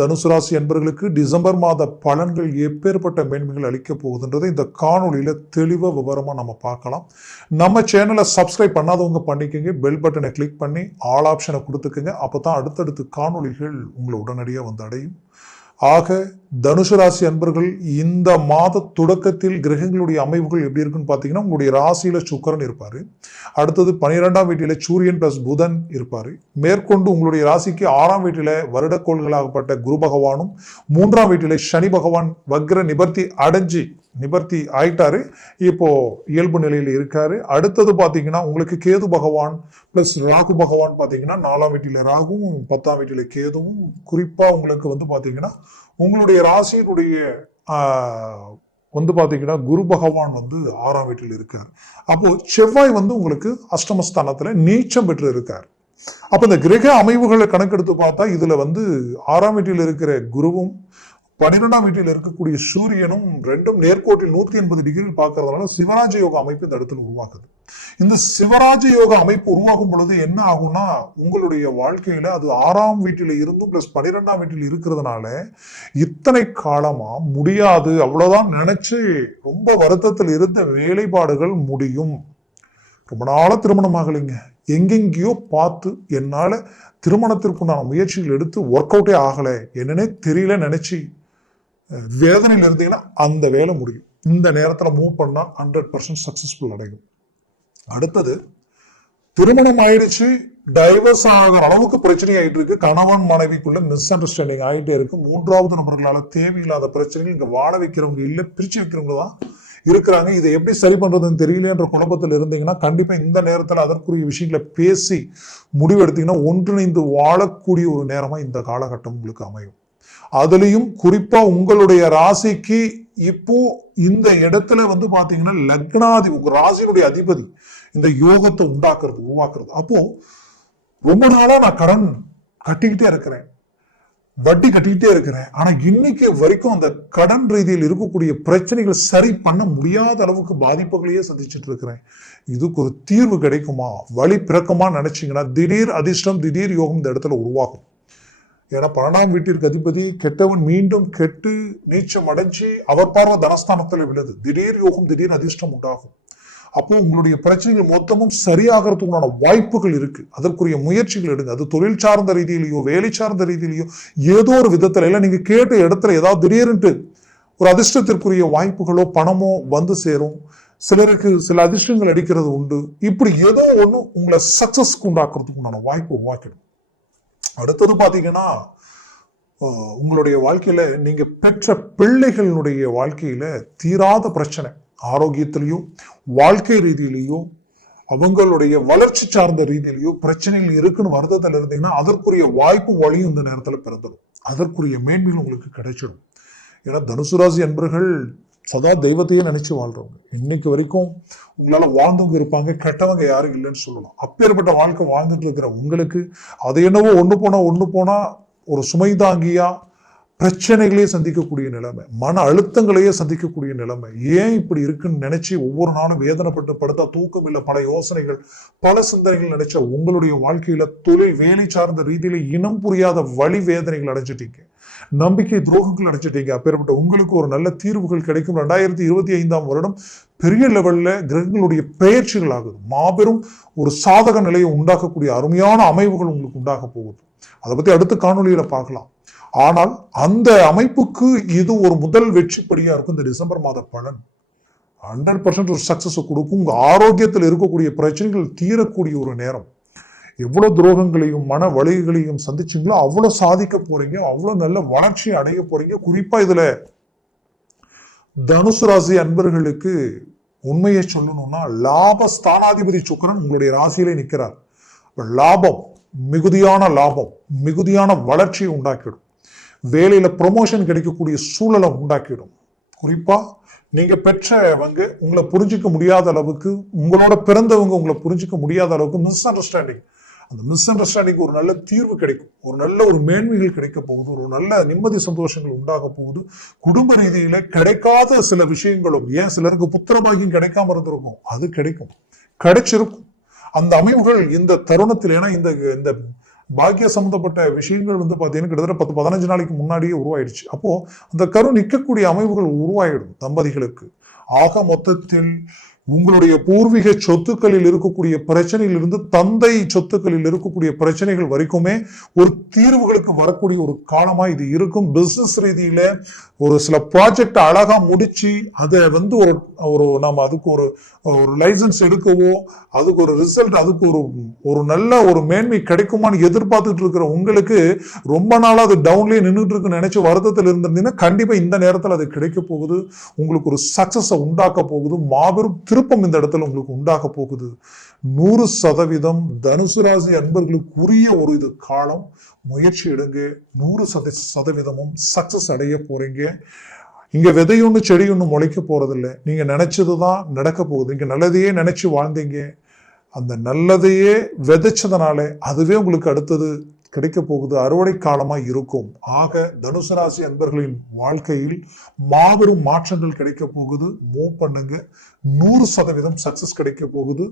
தனுசு ராசி என்பவர்களுக்கு டிசம்பர் மாத பலன்கள் எப்பேற்பட்ட மேன்மைகள் அளிக்கப் போகுதுன்றதை இந்த காணொலியில் தெளிவாக விவரமாக நம்ம பார்க்கலாம். நம்ம சேனலை சப்ஸ்கிரைப் பண்ணாதவங்க பண்ணிக்கோங்க. பெல் பட்டனை கிளிக் பண்ணி ஆல் ஆப்ஷனை கொடுத்துக்கோங்க. அப்போ தான் அடுத்தடுத்து காணொளிகள் உங்களை உடனடியாக வந்து அடையும். ஆக தனுசு ராசி அன்பர்கள் இந்த மாத தொடக்கத்தில் கிரகங்களுடைய அமைவுகள் எப்படி இருக்குன்னு பார்த்தீங்கன்னா உங்களுடைய ராசியில சுக்கரன் இருப்பார். அடுத்தது பனிரெண்டாம் வீட்டில சூரியன் பிளஸ் புதன் இருப்பார். மேற்கொண்டு உங்களுடைய ராசிக்கு ஆறாம் வீட்டில வருடக்கோள்களாகப்பட்ட குரு பகவானும் மூன்றாம் வீட்டில சனி பகவான் வக்ர நிபர்த்தி அடைஞ்சு நிபர்த்தி ஆயிட்டாரு. இப்போ இயல்பு நிலையில் இருக்காரு. அடுத்தது பார்த்தீங்கன்னா உங்களுக்கு கேது பகவான் பிளஸ் ராகு பகவான் பார்த்தீங்கன்னா நாலாம் வீட்டில ராகுவும் பத்தாம் வீட்டில கேதுவும் குறிப்பா உங்களுக்கு வந்து பார்த்தீங்கன்னா உங்களுடைய ராசியினுடைய வந்து பார்த்தீங்கன்னா குரு பகவான் வந்து ஆறாம் வீட்டில் இருக்கார். அப்போ செவ்வாய் வந்து உங்களுக்கு அஷ்டமஸ்தானத்தில் நீச்சம் பெற்று இருக்கார். அப்போ இந்த கிரக அமைவுகளை கணக்கெடுத்து பார்த்தா இதில் வந்து ஆறாம் வீட்டில் இருக்கிற குருவும் பன்னிரெண்டாம் வீட்டில் இருக்கக்கூடிய சூரியனும் ரெண்டும் நேர்கோட்டில் நூத்தி எண்பது டிகிரியில் பார்க்கறதுனால சிவராஜ யோக அமைப்பு இந்த இடத்துல உருவாக்குது. இந்த சிவராஜ யோக அமைப்பு உருவாகும் பொழுது என்ன ஆகும்னா உங்களுடைய வாழ்க்கையில அது ஆறாம் வீட்டில் இருந்தும் பிளஸ் பன்னிரெண்டாம் வீட்டில் இருக்கிறதுனால இத்தனை காலமா முடியாது. அவ்வளவுதான் நினைச்சு ரொம்ப வருத்தத்தில் இருந்த வேலைப்பாடுகள் முடியும். ரொம்ப நாளாக திருமணம் ஆகலைங்க. எங்கெங்கேயோ பார்த்து என்னால திருமணத்திற்குண்டான முயற்சிகள் எடுத்து ஒர்க் அவுட்டே ஆகலை. என்னன்னே தெரியல நினைச்சு வேதனையில் இருந்தீங்கன்னா அந்த வேலை முடியும். இந்த நேரத்தில் மூவ் பண்ணால் ஹண்ட்ரட் பர்சன்ட் சக்ஸஸ்ஃபுல் அடையும். அடுத்தது திருமணம் ஆயிடுச்சு டைவர்ஸ் ஆகிற அளவுக்கு பிரச்சனை ஆகிட்டு இருக்கு. கணவன் மனைவிக்குள்ள மிஸ் அண்டர்ஸ்டாண்டிங் ஆகிட்டே இருக்கு. மூன்றாவது நபர்களால் தேவையில்லாத பிரச்சனைகள் இங்கே வாழ வைக்கிறவங்க இல்லை பிரிச்சு வைக்கிறவங்க தான் இருக்கிறாங்க. இதை எப்படி சரி பண்றதுன்னு தெரியலன்ற குழப்பத்தில் இருந்தீங்கன்னா கண்டிப்பாக இந்த நேரத்தில் அதற்குரிய விஷயங்களை பேசி முடிவெடுத்தீங்கன்னா ஒன்றிணைந்து வாழக்கூடிய ஒரு நேரமாக இந்த காலகட்டம் உங்களுக்கு அமையும். அதுலயும் குறிப்பா உங்களுடைய ராசிக்கு இப்போ இந்த இடத்துல வந்து பாத்தீங்கன்னா லக்னாதி உங்கள் ராசியினுடைய அதிபதி இந்த யோகத்தை உண்டாக்குறது உருவாக்குறது. அப்போ ரொம்ப நாளா நான் கடன் கட்டிக்கிட்டே இருக்கிறேன். வட்டி கட்டிக்கிட்டே இருக்கிறேன். ஆனா இன்னைக்கு வரைக்கும் அந்த கடன் ரீதியில் இருக்கக்கூடிய பிரச்சனைகள் சரி பண்ண முடியாத அளவுக்கு பாதிப்புகளையே சந்திச்சுட்டு இருக்கிறேன். இதுக்கு ஒரு தீர்வு கிடைக்குமா? வழி பிறக்குமா நினைச்சீங்கன்னா திடீர் அதிர்ஷ்டம் திடீர் யோகம் இந்த இடத்துல உருவாகும். ஏன்னா பன்னெண்டாம் வீட்டிற்கு அதிபதி கெட்டவன் மீண்டும் கெட்டு நீச்சம் அடைஞ்சு அவர் பார்வை தனஸ்தானத்துல விழுது. திடீர் யோகம் திடீர் அதிர்ஷ்டம் உண்டாகும். அப்போ உங்களுடைய பிரச்சனைகள் மொத்தமும் சரியாகிறதுக்குண்டான வாய்ப்புகள் இருக்கு. அதற்குரிய முயற்சிகள் எடுங்க. அது தொழில் சார்ந்த ரீதியிலையோ வேலை சார்ந்த ரீதியிலையோ ஏதோ ஒரு விதத்துல இல்லை நீங்க கேட்ட இடத்துல ஏதாவது திடீர்னுட்டு ஒரு அதிர்ஷ்டத்திற்குரிய வாய்ப்புகளோ பணமோ வந்து சேரும். சிலருக்கு சில அதிர்ஷ்டங்கள் அடிக்கிறது உண்டு. இப்படி ஏதோ ஒண்ணு உங்களை சக்சஸ்க்கு உண்டாக்குறதுக்கு உண்டான வாய்ப்பு உருவாக்கிடும். அடுத்தது பார்த்தீங்கன்னா உங்களுடைய வாழ்க்கையில் நீங்கள் பெற்ற பிள்ளைகளினுடைய வாழ்க்கையில் தீராத பிரச்சனை. ஆரோக்கியத்திலையும் வாழ்க்கை ரீதியிலையும் அவங்களுடைய வளர்ச்சி சார்ந்த ரீதியிலையும் பிரச்சனைகள் இருக்குன்னு வருத்தத்தில் இருந்தீங்கன்னா அதற்குரிய வாய்ப்பு வழியும் இந்த நேரத்தில் பிறந்துடும். அதற்குரிய மேன்மைகள் உங்களுக்கு கிடைச்சிடும். ஏன்னா தனுசு ராசி அன்பர்கள் சதா தெய்வத்தையே நினைச்சு வாழ்றவங்க. இன்னைக்கு வரைக்கும் உங்களால வாழ்ந்தவங்க இருப்பாங்க கெட்டவங்க யாரும் இல்லைன்னு சொல்லலாம். அப்பேற்பட்ட வாழ்க்கை வாழ்ந்துட்டு இருக்கிற உங்களுக்கு அது என்னவோ ஒன்று போனா ஒன்று போனா ஒரு சுமை தாங்கியா பிரச்சனைகளையே சந்திக்கக்கூடிய நிலைமை மன அழுத்தங்களையே சந்திக்கக்கூடிய நிலைமை ஏன் இப்படி இருக்குன்னு நினைச்சு ஒவ்வொரு நாளும் வேதனைப்பட்டு படுத்தா தூக்கம் இல்லை பல யோசனைகள் பல சிந்தனைகள் நினைச்ச உங்களுடைய வாழ்க்கையில தொழில் வேலை சார்ந்த ரீதியில இனம் புரியாத வழி வேதனைகள் அடைஞ்சிட்டீங்க. நம்பிக்கை துரோகங்கள் அடைஞ்சிட்டீங்க. அப்பேற்பட்ட உங்களுக்கு ஒரு நல்ல தீர்வுகள் கிடைக்கும். ரெண்டாயிரத்தி இருபத்தி ஐந்தாம் வருடம் பெரிய லெவல்ல கிரகங்களுடைய பெயர்ச்சிகள் ஆகுது. மாபெரும் ஒரு சாதக நிலையை உண்டாக்கக்கூடிய அருமையான அமைவுகள் உங்களுக்கு உண்டாக போகுது. அதை பத்தி அடுத்த காணொளியில பார்க்கலாம். ஆனால் அந்த அமைப்புக்கு இது ஒரு முதல் வெற்றிப்படியாக இருக்கும். இந்த டிசம்பர் மாத பலன். ஹண்ட்ரட் பர்சன்ட் ஒரு சக்சஸ் கொடுக்கும். உங்கள் ஆரோக்கியத்தில் இருக்கக்கூடிய பிரச்சனைகள் தீரக்கூடிய ஒரு நேரம். எவ்வளோ துரோகங்களையும் மன வலிகளையும் சந்திச்சிங்களோ அவ்வளோ சாதிக்க போகிறீங்க அவ்வளோ நல்ல வளர்ச்சி அடைய போகிறீங்க குறிப்பாக இதில் தனுசு ராசி அன்பர்களுக்கு உண்மையை சொல்லணும்னா லாப ஸ்தானாதிபதி சுக்கரன் உங்களுடைய ராசியிலே நிற்கிறார். லாபம் மிகுதியான லாபம் மிகுதியான வளர்ச்சியை உண்டாக்கிடும் வேலையில ப்ரொமோஷன் கிடைக்கக்கூடிய சூழலை உண்டாக்கிடும். குறிப்பா நீங்க பெற்றவங்க உங்களை புரிஞ்சிக்க முடியாத அளவுக்கு உங்களோட பிறந்தவங்க உங்களை புரிஞ்சிக்க முடியாத அளவுக்கு மிஸ் அண்டர்ஸ்டாண்டிங் அந்த மிஸ் அண்டர்ஸ்டாண்டிங் ஒரு நல்ல தீர்வு கிடைக்கும். ஒரு நல்ல ஒரு மேன்மைகள் கிடைக்க போகுது. ஒரு நல்ல நிம்மதி சந்தோஷங்கள் உண்டாக போகுது. குடும்ப ரீதியில கிடைக்காத சில விஷயங்களும் ஏன் சிலருக்கு புத்திரபாகியம் கிடைக்காம இருந்திருக்கும்? அது கிடைக்கும். கிடைச்சிருக்கும். அந்த அமைவுகள் இந்த தருணத்தில் ஏன்னா இந்த இந்த பாக்கிய சம்மந்தப்பட்ட விஷயங்கள் வந்து பார்த்தீங்கன்னா கிட்டத்தட்ட பத்து பதினஞ்சு நாளைக்கு முன்னாடியே உருவாயிடுச்சு. அப்போ அந்த கரு நிற்கக்கூடிய அமைப்புகள் உருவாயிடும் தம்பதிகளுக்கு. ஆக மொத்தத்தில் உங்களுடைய பூர்வீக சொத்துக்களில் இருக்கக்கூடிய பிரச்சனையிலிருந்து தந்தை சொத்துக்களில் இருக்கக்கூடிய பிரச்சனைகள் வரைக்குமே ஒரு தீர்வுகளுக்கு வரக்கூடிய ஒரு காலமாக இது இருக்கும். பிஸ்னஸ் ரீதியில் ஒரு சில ப்ராஜெக்டை அழகாக முடித்து அதை வந்து ஒரு ஒரு நம்ம அதுக்கு ஒரு ஒரு லைசன்ஸ் எடுக்கவோ அதுக்கு ஒரு ரிசல்ட் அதுக்கு ஒரு ஒரு நல்ல ஒரு மேன்மை கிடைக்குமான்னு எதிர்பார்த்துட்டு இருக்கிற உங்களுக்கு ரொம்ப நாளா அது டவுன்லேயே நின்றுட்டு இருக்குன்னு நினச்சி வருத்தத்தில் இருந்திருந்தீங்கன்னா கண்டிப்பாக இந்த நேரத்தில் அது கிடைக்க போகுது. உங்களுக்கு ஒரு சக்ஸஸை உண்டாக்க போகுது. மாபெரும் திருப்பம் இந்த இடத்துல உங்களுக்கு உண்டாக போகுது. நூறு சதவீதம் தனுசு ராசி அன்பர்களுக்குரிய ஒரு இது காலம். முயற்சி எடுங்க. நூறு சத சதவீதமும் சக்சஸ் அடைய போறீங்க. இங்க விதையொன்று செடி ஒன்று முளைக்க போறதில்ல. நீங்க நினைச்சதுதான் நடக்க போகுது. இங்க நல்லதையே நினைச்சு வாழ்ந்தீங்க. அந்த நல்லதையே விதைச்சதுனால அதுவே உங்களுக்கு அடுத்தது கிடைக்க போகுது அறுவடை காலமாக இருக்கும். ஆக தனுசு ராசி அன்பர்களின் வாழ்க்கையில் மாபெரும் மாற்றங்கள் கிடைக்க போகுது. மூவ் பண்ணுங்க நூறு சதவீதம் சக்சஸ் கிடைக்க போகுது.